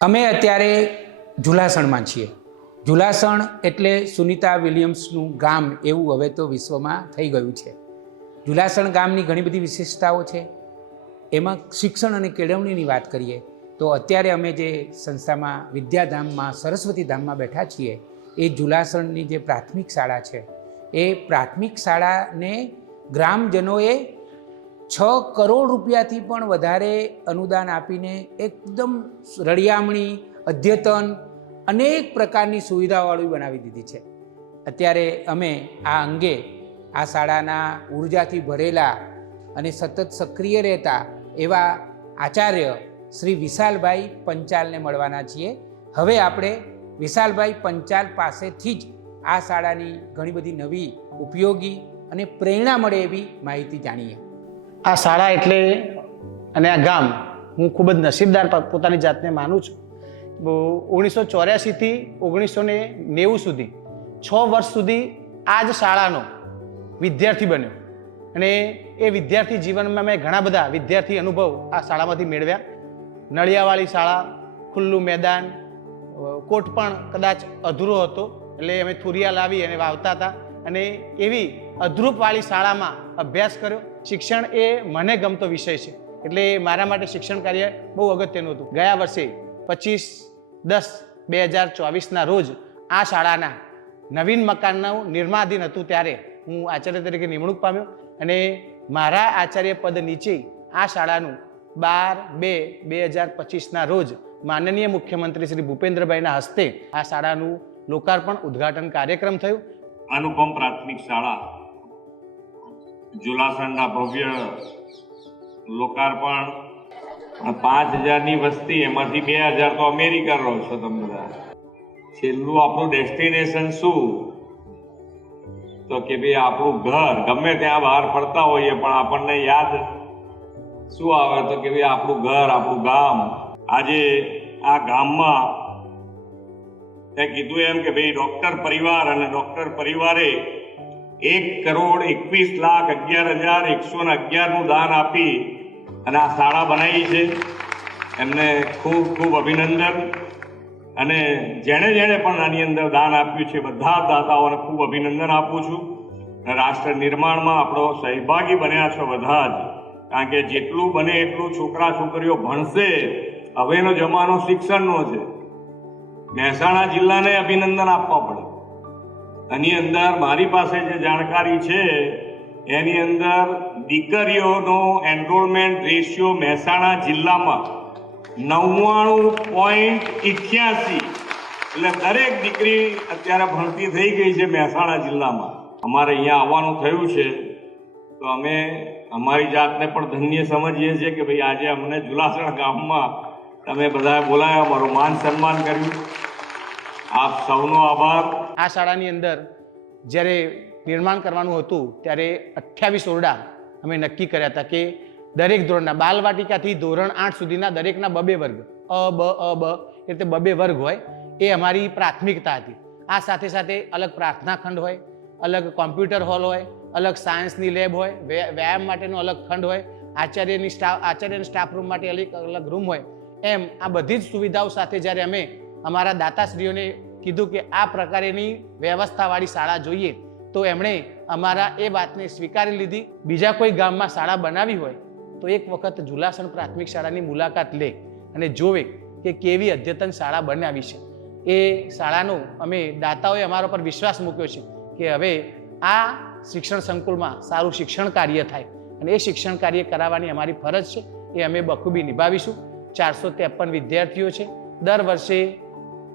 અમે અત્યારે ઝુલાસણમાં છીએ. ઝુલાસણ એટલે સુનિતા વિલિયમ્સનું ગામ એવું હવે તો વિશ્વમાં થઈ ગયું છે. ઝુલાસણ ગામની ઘણી બધી વિશેષતાઓ છે. એમાં શિક્ષણ અને કેળવણીની વાત કરીએ, તો અત્યારે અમે જે સંસ્થામાં વિદ્યાધામમાં, સરસ્વતી ધામમાં બેઠા છીએ, એ ઝુલાસણની જે પ્રાથમિક શાળા છે, એ પ્રાથમિક શાળાને ગ્રામજનોએ છ કરોડ રૂપિયાથી પણ વધારે અનુદાન આપીને એકદમ રળિયામણી, અદ્યતન, અનેક પ્રકારની સુવિધાવાળી બનાવી દીધી છે. અત્યારે અમે આ અંગે આ શાળાના ઉર્જાથી ભરેલા અને સતત સક્રિય રહેતા એવા આચાર્ય શ્રી વિશાલભાઈ પંચાલને મળવાના છીએ. હવે આપણે વિશાલભાઈ પંચાલ પાસેથી જ આ શાળાની ઘણી બધી નવી ઉપયોગી અને પ્રેરણા મળે એવી માહિતી જાણીએ. આ શાળા એટલે અને આ ગામ હું ખૂબ જ નસીબદાર પોતાની જાતને માનું છું. ઓગણીસો ચોર્યાસીથી ઓગણીસો ને નેવું સુધી છ વર્ષ સુધી આ જ શાળાનો વિદ્યાર્થી બન્યો. અને એ વિદ્યાર્થી જીવનમાં મેં ઘણા બધા વિદ્યાર્થી અનુભવ આ શાળામાંથી મેળવ્યા. નળિયાવાળી શાળા, ખુલ્લું મેદાન કોટ પણ કદાચ અધૂરો હતો. એટલે અમે થુરિયા લાવી અને વાવતા હતા. અને એવી અધ્રુપવાળી શાળામાં અભ્યાસ કર્યો. શિક્ષણ એ મને ગમતો વિષય છે. એટલે મારા માટે શિક્ષણ કાર્ય બહુ અગત્યનું હતું. ગયા વર્ષે પચીસ દસ બે હજાર ચોવીસના રોજ આ શાળાના નવીન મકાનનું નિર્માધીન હતું ત્યારે હું આચાર્ય તરીકે નિમણૂક પામ્યો અને મારા આચાર્ય પદ નીચે આ શાળાનું બાર બે બે હજાર પચીસના રોજ માનનીય મુખ્યમંત્રી શ્રી ભૂપેન્દ્રભાઈના હસ્તે આ શાળાનું લોકાર્પણ, ઉદ્ઘાટન કાર્યક્રમ થયું. અનુપમ પ્રાથમિક શાળા જુલાસણના ભવ્ય લોકાર્પણ પાંચ હજારની વસ્તી, એમાંથી બે હજાર તો અમેરિકા રહો છો તમે બધા. છેલ્લું આપણું ડેસ્ટિનેશન શું? તો કે ભાઈ આપણું ઘર, ગમે ત્યાં બહાર ફરતા હોઈએ, પણ આપણને યાદ શું આવે? તો કે ભાઈ આપણું ઘર, આપણું ગામ. આજે આ ગામમાં તે કીધું એમ કે ભાઈ ડોક્ટર પરિવાર અને ડોક્ટર પરિવારે એક કરોડ એકવીસ લાખ અગિયાર હજાર એકસો ને અગિયારનું દાન આપી અને આ શાળા બનાવી છે. એમને ખૂબ ખૂબ અભિનંદન. અને જેણે જેણે પણ આની અંદર દાન આપ્યું છે, બધા દાતાઓને ખૂબ અભિનંદન આપું છું. અને રાષ્ટ્ર નિર્માણમાં આપણો સહભાગી બન્યા છો બધા જ. કારણ કે જેટલું બને એટલું છોકરા છોકરીઓ ભણશે હવેનો જમાનો શિક્ષણનો છે. મહેસાણા જિલ્લાને અભિનંદન આપવા પડે. એની અંદર મારી પાસે જે જાણકારી છે, એની અંદર દીકરીઓનો એનરોલમેન્ટ રેશિયો મહેસાણા જિલ્લામાં નવ્વાણું પોઈન્ટ ઇઠ્યાસી એટલે દરેક દીકરી અત્યારે ભણતી થઈ ગઈ છે મહેસાણા જિલ્લામાં. અમારે અહીંયા આવવાનું થયું છે. તો અમે અમારી જાતને પણ ધન્ય સમજીએ છીએ કે ભાઈ આજે અમને જુલાસણ ગામમાં તમે બધા બોલાયા અમારું માન સન્માન કર્યું. આપ સૌનો આભાર. આ શાળાની અંદર જ્યારે નિર્માણ કરવાનું હતું, ત્યારે અઠ્યાવીસ ઓરડા અમે નક્કી કર્યા હતા કે દરેક ધોરણના, બાલવાટિકાથી ધોરણ આઠ સુધીના દરેકના બબે વર્ગ, અ, બ અ, બ, એ રીતે બબે વર્ગ હોય, એ અમારી પ્રાથમિકતા હતી. આ સાથે સાથે અલગ પ્રાર્થના ખંડ હોય, અલગ કોમ્પ્યુટર હોલ હોય, અલગ સાયન્સની લેબ હોય, વ્યા- વ્યાયામ માટેનો અલગ ખંડ હોય, આચાર્યની સ્ટાફ આચાર્યની સ્ટાફ રૂમ માટે અલગ અલગ રૂમ હોય એમ આ બધી જ સુવિધાઓ સાથે જ્યારે અમે અમારા દાતાશ્રીઓને કીધું કે આ પ્રકારેની વ્યવસ્થાવાળી શાળા જોઈએ, તો એમણે અમારા એ વાતને સ્વીકારી લીધી. બીજા કોઈ ગામમાં શાળા બનાવી હોય, તો એક વખત ઝુલાસણ પ્રાથમિક શાળાની મુલાકાત લે અને જોવે કે કેવી અદ્યતન શાળા બનાવી છે. એ શાળાનો અમે દાતાઓએ અમારા પર વિશ્વાસ મૂક્યો છે કે હવે આ શિક્ષણ સંકુલમાં સારું શિક્ષણ કાર્ય થાય અને એ શિક્ષણ કાર્ય કરાવવાની અમારી ફરજ છે, એ અમે બખૂબી નિભાવીશું. ચારસો ત્રેપન વિદ્યાર્થીઓ છે. દર વર્ષે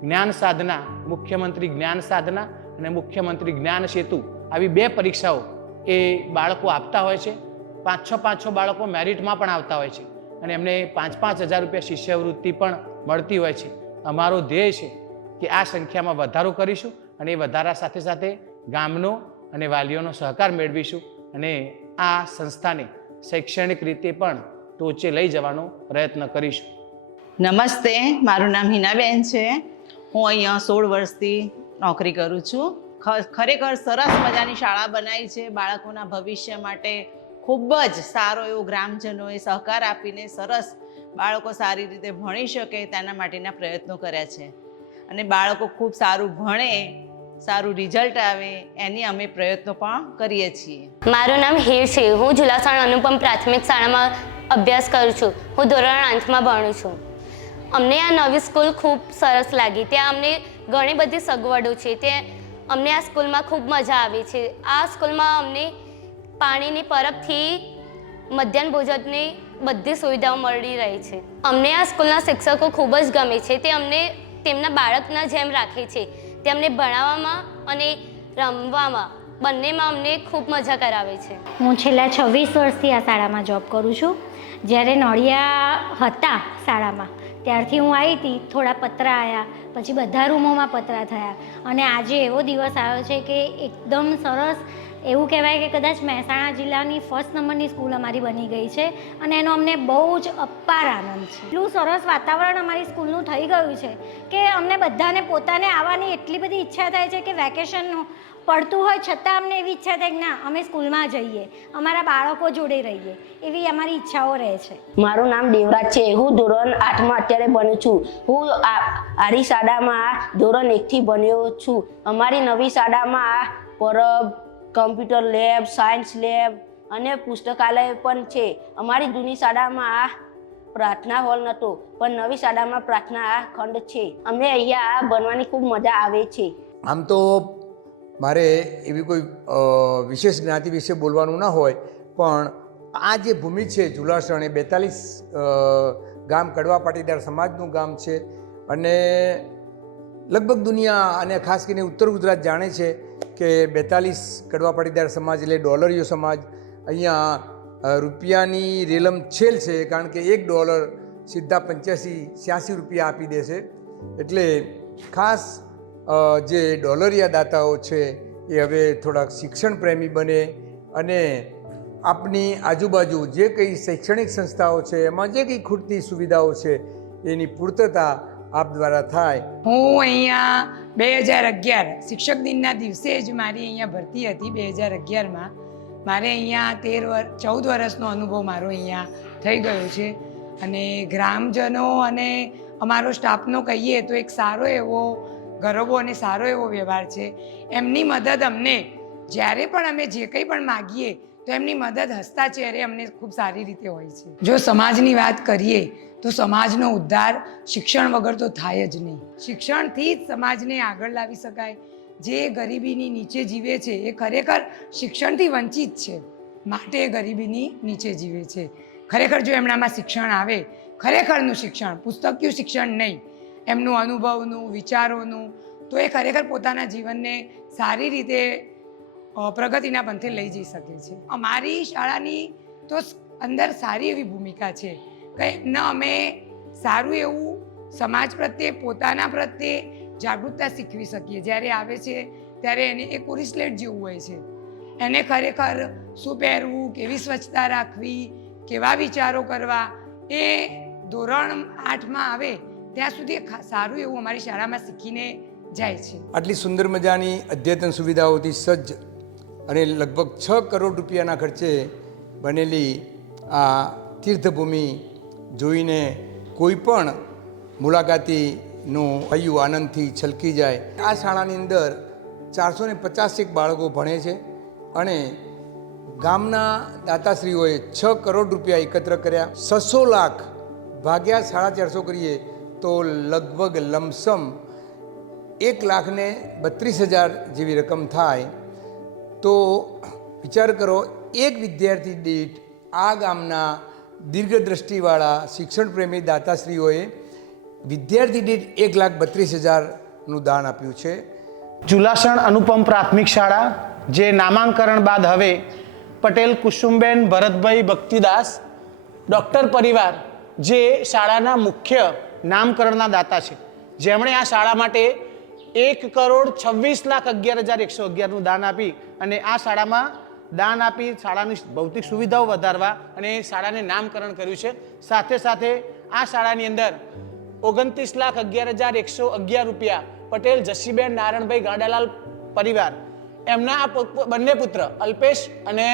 જ્ઞાન સાધના, મુખ્યમંત્રી જ્ઞાન સાધના અને મુખ્યમંત્રી જ્ઞાન સેતુ આવી બે પરીક્ષાઓ એ બાળકો આપતા હોય છે. પાંચ છ પાંચ છ બાળકો મેરિટમાં પણ આવતા હોય છે અને એમને પાંચ પાંચ હજાર રૂપિયા શિષ્યવૃત્તિ પણ મળતી હોય છે. અમારો ધ્યેય છે કે આ સંખ્યામાં વધારો કરીશું અને એ વધારા સાથે સાથે ગામનો અને વાલીઓનો સહકાર મેળવીશું અને આ સંસ્થાને શૈક્ષણિક રીતે પણ ટોચે લઈ જવાનો પ્રયત્ન કરીશું. નમસ્તે મારું નામ હિનાબેન છે. હું અહીંયા સોળ વર્ષથી નોકરી કરું છું. ખરેખર સરસ મજાની શાળા બનાવી છે. બાળકોના ભવિષ્ય માટે ખૂબ જ સારો એવો ગ્રામજનોએ સહકાર આપીને સરસ બાળકો સારી રીતે ભણી શકે તેના માટેના પ્રયત્નો કર્યા છે. અને બાળકો ખૂબ સારું ભણે સારું રિઝલ્ટ આવે એની અમે પ્રયત્નો પણ કરીએ છીએ. મારું નામ હીર છે. હું ઝુલાસણ અનુપમ પ્રાથમિક શાળામાં અભ્યાસ કરું છું. હું ધોરણ આઠમાં ભણું છું. અમને આ નવી સ્કૂલ ખૂબ સરસ લાગી. ત્યાં અમને ઘણી બધી સગવડો છે. તે અમને આ સ્કૂલમાં ખૂબ મજા આવે છે. આ સ્કૂલમાં અમને પાણીની પરબથી મધ્યાહન ભોજનની બધી સુવિધાઓ મળી રહી છે. અમને આ સ્કૂલના શિક્ષકો ખૂબ જ ગમે છે. તે અમને તેમના બાળકના જેમ રાખે છે. તે અમને ભણાવવામાં અને રમવામાં બંનેમાં અમને ખૂબ મજા કરાવે છે. હું છેલ્લા છવ્વીસ વર્ષથી આ શાળામાં જોબ કરું છું. જ્યારે નળિયા હતા શાળામાં, ત્યારથી હું આવી હતી થોડા પતરા આવ્યા પછી બધા રૂમોમાં પતરા થયા. અને આજે એવો દિવસ આવ્યો છે કે એકદમ સરસ એવું કહેવાય કે કદાચ મહેસાણા જિલ્લાની ફર્સ્ટ નંબરની સ્કૂલ અમારી બની ગઈ છે અને એનો અમને બહુ જ અપાર આનંદ છે. એટલું સરસ વાતાવરણ અમારી સ્કૂલનું થઈ ગયું છે કે અમને બધાને પોતાને આવવાની એટલી બધી ઈચ્છા થાય છે કે વેકેશનનું પડતું હોય છતાં અમને એવી ઈચ્છા થાય કે ના અમે સ્કૂલમાં જઈએ અમારા બાળકો જોડે રહીએ એવી અમારી ઈચ્છાઓ રહે છે. મારું નામ દેવરાજ છે. હું ધોરણ આઠમાં અત્યારે બનું છું. હું આ આરી શાળામાં ધોરણ એકથી બન્યો છું. અમારી નવી શાળામાં પરબ કમ્પ્યુટર લેબ સાયન્સ લેબ અને પુસ્તકાલય પણ છે. અમારી જૂની શાળામાં પ્રાર્થના હોલ નહોતો પણ નવી શાળામાં પ્રાર્થના ખંડ છે. અમને અહીંયા ભણવાની ખૂબ મજા આવે છે. આમ તો મારે એવી કોઈ વિશેષ જ્ઞાતિ વિશે બોલવાનું ના હોય, પણ આ જે ભૂમિ છે ઝુલાસણ એ બેતાલીસ ગામ કડવા પાટીદાર સમાજનું ગામ છે અને લગભગ દુનિયા અને ખાસ કરીને ઉત્તર ગુજરાત જાણે છે કે બેતાલીસ કડવા પાટીદાર સમાજ એટલે ડોલરીયો સમાજ, અહીંયા રૂપિયાની રેલમ છેલ છે કારણ કે એક ડોલર સીધા પંચ્યાસી, છ્યાસી રૂપિયા આપી દે છે. એટલે ખાસ જે ડોલરિયા દાતાઓ છે, એ હવે થોડાક શિક્ષણ પ્રેમી બને અને આપની આજુબાજુ જે કંઈ શૈક્ષણિક સંસ્થાઓ છે, એમાં જે કંઈ ખૂટતી સુવિધાઓ છે, એની પૂર્તતા આપ દ્વારા થાય. હું અહીંયા બે હજાર અગિયાર શિક્ષક દિનના દિવસે જ મારી અહીંયા ભરતી હતી બે હજાર અગિયારમાં. મારે અહીંયા તેર વર, ચૌદ વર્ષનો અનુભવ મારો અહીંયા થઈ ગયો છે. અને ગ્રામજનો અને અમારો સ્ટાફનો કહીએ તો એક સારો એવો ગરબો અને સારો એવો વ્યવહાર છે. એમની મદદ અમને જ્યારે પણ અમે જે કંઈ પણ માગીએ, તો એમની મદદ હસતા ચહેરે અમને ખૂબ સારી રીતે હોય છે. જો સમાજની વાત કરીએ, તો સમાજનો ઉદ્ધાર શિક્ષણ વગર તો થાય જ નહીં. શિક્ષણથી જ સમાજને આગળ લાવી શકાય. જે ગરીબીની નીચે જીવે છે, એ ખરેખર શિક્ષણથી વંચિત છે. માટે ગરીબીની નીચે જીવે છે. ખરેખર જો એમનામાં શિક્ષણ આવે, ખરેખરનું શિક્ષણ, પુસ્તકિયું શિક્ષણ નહીં એમનું અનુભવનું, વિચારોનું, તો એ ખરેખર પોતાના જીવનને સારી રીતે પ્રગતિના પંથે લઈ જઈ શકે છે. અમારી શાળાની તો અંદર સારી એવી ભૂમિકા છે. કે ન અમે સારું એવું સમાજ પ્રત્યે, પોતાના પ્રત્યે જાગૃતતા શીખવી શકીએ. જ્યારે આવે છે, ત્યારે એને એ ઓરિસ્લેટ જેવું હોય છે. એને ખરેખર શું પહેરવું, કેવી સ્વચ્છતા રાખવી, કેવા વિચારો કરવા, એ ધોરણ આઠમાં આવે ત્યાં સુધી સારું એવું અમારી શાળામાં શીખીને જાય છે. આટલી સુંદર મજાની અદ્યતન સુવિધાઓથી સજ્જ અને લગભગ છ કરોડ રૂપિયાના ખર્ચે બનેલી આ તીર્થભૂમિ જોઈને કોઈ પણ મુલાકાતીનું હૈયું આનંદથી છલકી જાય. આ શાળાની અંદર ચારસો ને પચાસેક બાળકો ભણે છે અને ગામના દાતાશ્રીઓએ છ કરોડ રૂપિયા એકત્ર કર્યા. છસો લાખ ભાગ્યા સાડા ચારસો કરીએ તો લગભગ લમસમ એક લાખને બત્રીસ હજાર જેવી રકમ થાય. તો વિચાર કરો, એક વિદ્યાર્થી દીઠ આ ગામના દીર્ઘદ્રષ્ટિવાળા શિક્ષણ પ્રેમી દાતાશ્રીઓએ વિદ્યાર્થી દીઠ એક લાખ બત્રીસ હજારનું દાન આપ્યું છે. ચુલાસણ અનુપમ પ્રાથમિક શાળા, જે નામાંકરણ બાદ હવે પટેલ કુસુમબેન ભરતભાઈ ભક્તિદાસ ડૉક્ટર પરિવાર, જે શાળાના મુખ્ય નામકરણના દાતા છે. જેમણે આ શાળા માટે એક કરોડ છવ્વીસ લાખ અગિયાર હજાર એકસો અગિયારનું દાન આપી અને આ શાળામાં દાન આપી શાળાની ભૌતિક સુવિધાઓ વધારવા અને શાળાને નામકરણ કર્યું છે. સાથે સાથે આ શાળાની અંદર ઓગણત્રીસ લાખ અગિયાર હજાર એકસો અગિયાર રૂપિયા પટેલ, જસીબેન નારાયણભાઈ ગાડાલાલ પરિવાર, એમના બંને પુત્ર અલ્પેશ અને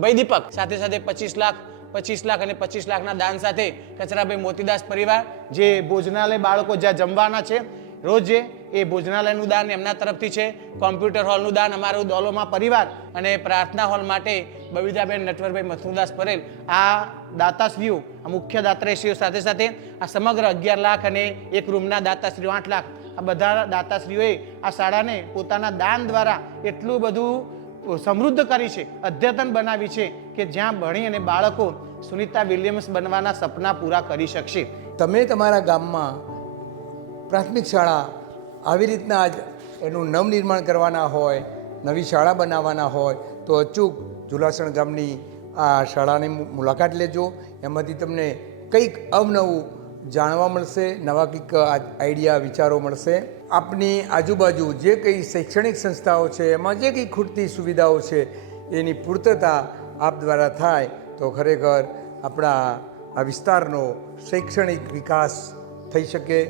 ભાઈ દીપક સાથે સાથે પચીસ લાખ પચીસ લાખ અને પચીસ લાખના દાન સાથે કચરાભાઈ મોતીદાસ પરિવાર, જે ભોજનાલય બાળકો જ્યાં જમવાના છે, રોજે એ ભોજનાલયનું દાન એમના તરફથી છે. કોમ્પ્યુટર હોલનું દાન અમારું દોલોમાં પરિવાર અને પ્રાર્થના હોલ માટે બબીતાબેન નટવરભાઈ મથુરદાસ પરેલ, આ દાતાશ્રીઓ, આ મુખ્ય દાતાશ્રીઓ સાથે સાથે આ સમગ્ર અગિયાર લાખ અને એક રૂમના દાતાશ્રીઓ, આઠ લાખ, આ બધા દાતાશ્રીઓએ આ શાળાને પોતાના દાન દ્વારા એટલું બધું સમૃદ્ધ કરી છે, અદ્યતન બનાવી છે કે જ્યાં ભણી અને બાળકો સુનિતા વિલિયમ્સ બનવાના સપના પૂરા કરી શકશે. તમે તમારા ગામમાં પ્રાથમિક શાળા આવી રીતના જ એનું નવનિર્માણ કરવાના હોય, નવી શાળા બનાવવાના હોય, તો અચૂક જુલાસણ ગામની આ શાળાની મુલાકાત લેજો. એમાંથી તમને કંઈક અવનવું જાણવા મળશે, નવા કંઈક આઈડિયા, વિચારો મળશે. આપની આજુબાજુ જે કંઈ શૈક્ષણિક સંસ્થાઓ છે, એમાં જે કંઈ ખૂટતી સુવિધાઓ છે, એની પૂર્તતા આપ દ્વારા થાય. તો ખરેખર આપણા આ વિસ્તારનો શૈક્ષણિક વિકાસ થઈ શકે.